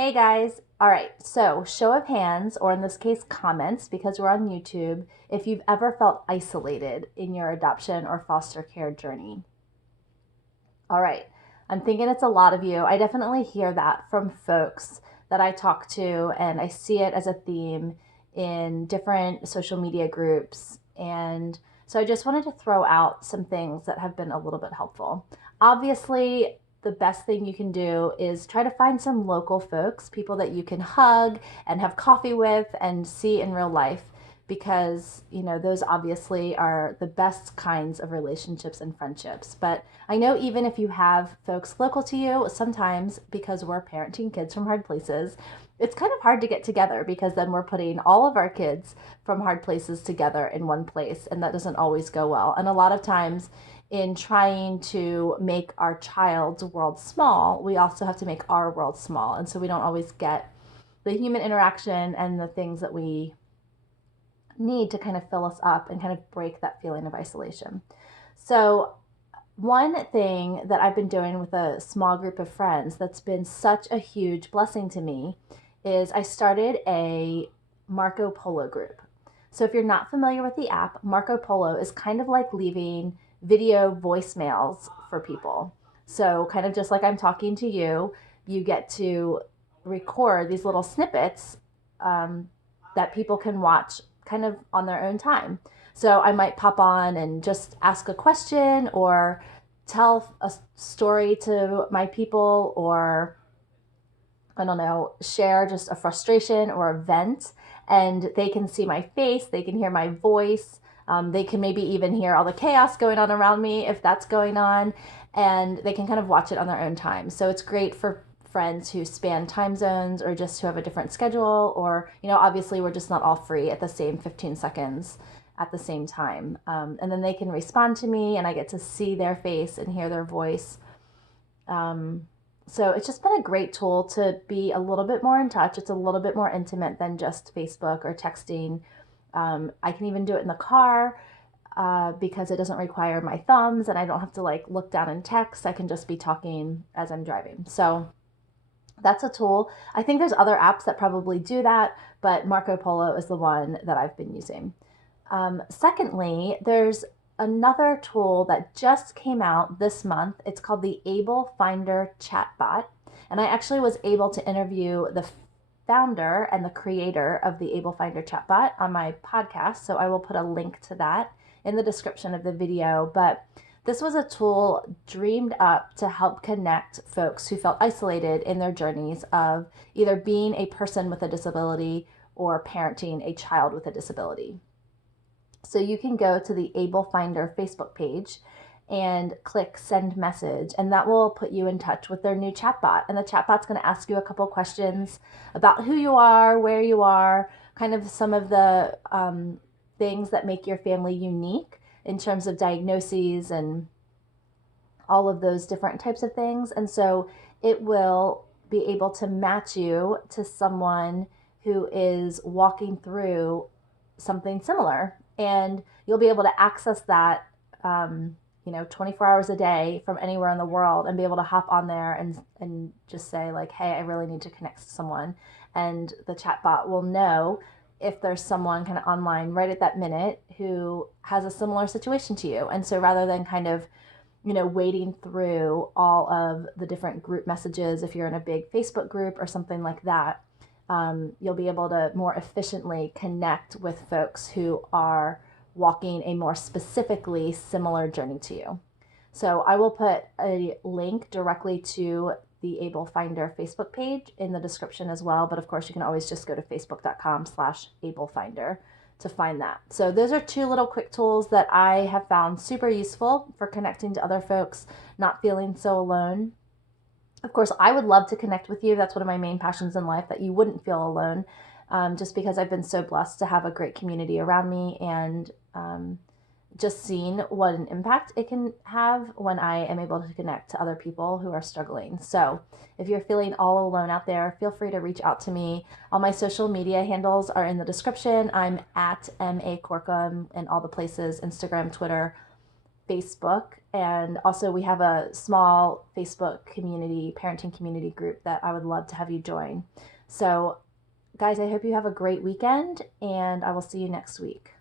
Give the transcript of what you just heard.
Hey guys. All right, so show of hands, or in this case, comments, because we're on YouTube, if you've ever felt isolated in your adoption or foster care journey. All right, I'm thinking it's a lot of you. I definitely hear that from folks that I talk to, and I see it as a theme in different social media groups. And so I just wanted to throw out some things that have been a little bit helpful. Obviously, the best thing you can do is try to find some local folks, people that you can hug and have coffee with and see in real life, because those obviously are the best kinds of relationships and friendships. But I know even if you have folks local to you, sometimes because we're parenting kids from hard places, it's kind of hard to get together, because then we're putting all of our kids from hard places together in one place, and that doesn't always go well. And a lot of times, in trying to make our child's world small, we also have to make our world small. And so we don't always get the human interaction and the things that we need to kind of fill us up and kind of break that feeling of isolation. So, one thing that I've been doing with a small group of friends that's been such a huge blessing to me is I started a Marco Polo group. So, if you're not familiar with the app, Marco Polo is kind of like leaving video voicemails for people. So, kind of just like I'm talking to you, you get to record these little snippets that people can watch kind of on their own time. So I might pop on and just ask a question or tell a story to my people, or I don't know, share just a frustration or a vent. And they can see my face, they can hear my voice, they can maybe even hear all the chaos going on around me if that's going on, and they can kind of watch it on their own time. So it's great for friends who span time zones, or just who have a different schedule, or obviously we're just not all free at the same 15 seconds at the same time. And then they can respond to me, and I get to see their face and hear their voice. So it's just been a great tool to be a little bit more in touch. It's a little bit more intimate than just Facebook or texting. I can even do it in the car, because it doesn't require my thumbs, and I don't have to look down and text. I can just be talking as I'm driving. So that's a tool. I think there's other apps that probably do that, but Marco Polo is the one that I've been using. Secondly, there's another tool that just came out this month. It's called the AbleFinder ChatBot. And I actually was able to interview the founder and the creator of the AbleFinder ChatBot on my podcast. So I will put a link to that in the description of the video. But this was a tool dreamed up to help connect folks who felt isolated in their journeys of either being a person with a disability or parenting a child with a disability. So you can go to the AbleFinder Facebook page and click send message, and that will put you in touch with their new chatbot. And the chatbot's going to ask you a couple questions about who you are, where you are, kind of some of the things that make your family unique in terms of diagnoses and all of those different types of things. And so it will be able to match you to someone who is walking through something similar. And you'll be able to access that, 24 hours a day from anywhere in the world, and be able to hop on there and just say hey, I really need to connect to someone. And the chatbot will know if there's someone kind of online right at that minute who has a similar situation to you. And so rather than kind of wading through all of the different group messages, if you're in a big Facebook group or something like that, you'll be able to more efficiently connect with folks who are walking a more specifically similar journey to you. So I will put a link directly to the AbleFinder Facebook page in the description as well. But of course, you can always just go to facebook.com/AbleFinder to find that. So those are two little quick tools that I have found super useful for connecting to other folks, not feeling so alone. Of course, I would love to connect with you. That's one of my main passions in life, that you wouldn't feel alone, just because I've been so blessed to have a great community around me, and just seeing what an impact it can have when I am able to connect to other people who are struggling. So if you're feeling all alone out there, feel free to reach out to me. All my social media handles are in the description. I'm at MA Corkum in all the places: Instagram, Twitter, Facebook. And also, we have a small Facebook community, parenting community group that I would love to have you join. So, guys, I hope you have a great weekend, and I will see you next week.